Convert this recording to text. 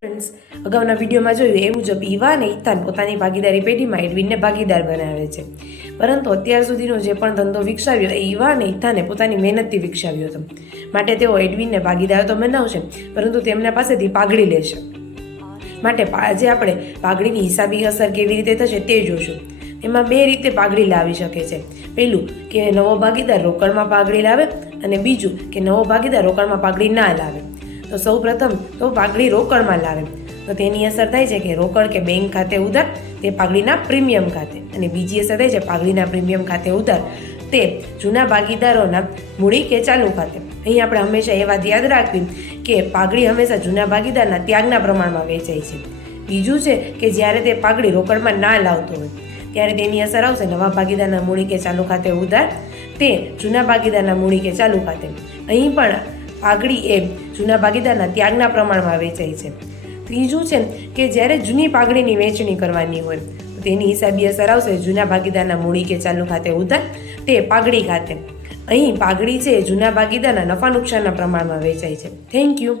Friends અગાઉના વિડીયોમાં જોયું એ મુજબ ઈવા અને ઈથાન પોતાની ભાગીદારી પેઢીમાં એડવિનને ભાગીદાર બનાવે છે. પરંતુ અત્યાર સુધીનો જે પણ ધંધો વિકસાવ્યો, એ ઈવા અને ઈથાને પોતાની મહેનતથી વિકસાવ્યો હતો. માટે તેઓ એડવિનને ભાગીદાર તો બનાવશે પરંતુ તેમના પાસેથી પાઘડી લેશે. માટે આજે આપણે પાઘડીની હિસાબી અસર કેવી રીતે થશે તે જોશું. એમાં બે રીતે પાઘડી લાવી શકે છે. પહેલું કે નવો ભાગીદાર રોકડમાં પાઘડી લાવે અને બીજું કે નવો ભાગીદાર રોકડમાં પાઘડી ના લાવે. તો સૌ પ્રથમ તો પાઘડી રોકડમાં લાવે. તો તેની અસર થાય છે કે રોકડ કે બેંક ખાતે ઉધાર, તે પાઘડીના પ્રીમિયમ ખાતે. અને બીજી અસર થાય છે પાઘડીના પ્રીમિયમ ખાતે ઉધાર, તે જૂના ભાગીદારોના મૂડી કે ચાલુ ખાતે. અહીં આપણે હંમેશા એ વાત યાદ રાખવી કે પાઘડી હંમેશા જૂના ભાગીદારના ત્યાગના પ્રમાણમાં વેચાય છે. બીજું છે કે જ્યારે તે પાઘડી રોકડમાં ના લાવતો હોય, ત્યારે તેની અસર આવશે નવા ભાગીદારના મૂડી કે ચાલુ ખાતે ઉધાર, તે જૂના ભાગીદારના મૂડી કે ચાલુ ખાતે. અહીં પણ પાઘડી એ જૂના ભાગીદારના ત્યાગના પ્રમાણમાં વેચાય છે. ત્રીજું છે કે જ્યારે જૂની પાઘડીની વેચણી કરવાની હોય, તો તેની હિસાબી અસર આવશે જૂના ભાગીદારના મૂડી કે ચાલુ ખાતે ઉધાર તે પાઘડી ખાતે. અહીં પાઘડી છે જૂના ભાગીદારના નફા નુકસાનના પ્રમાણમાં વેચાય છે. Thank you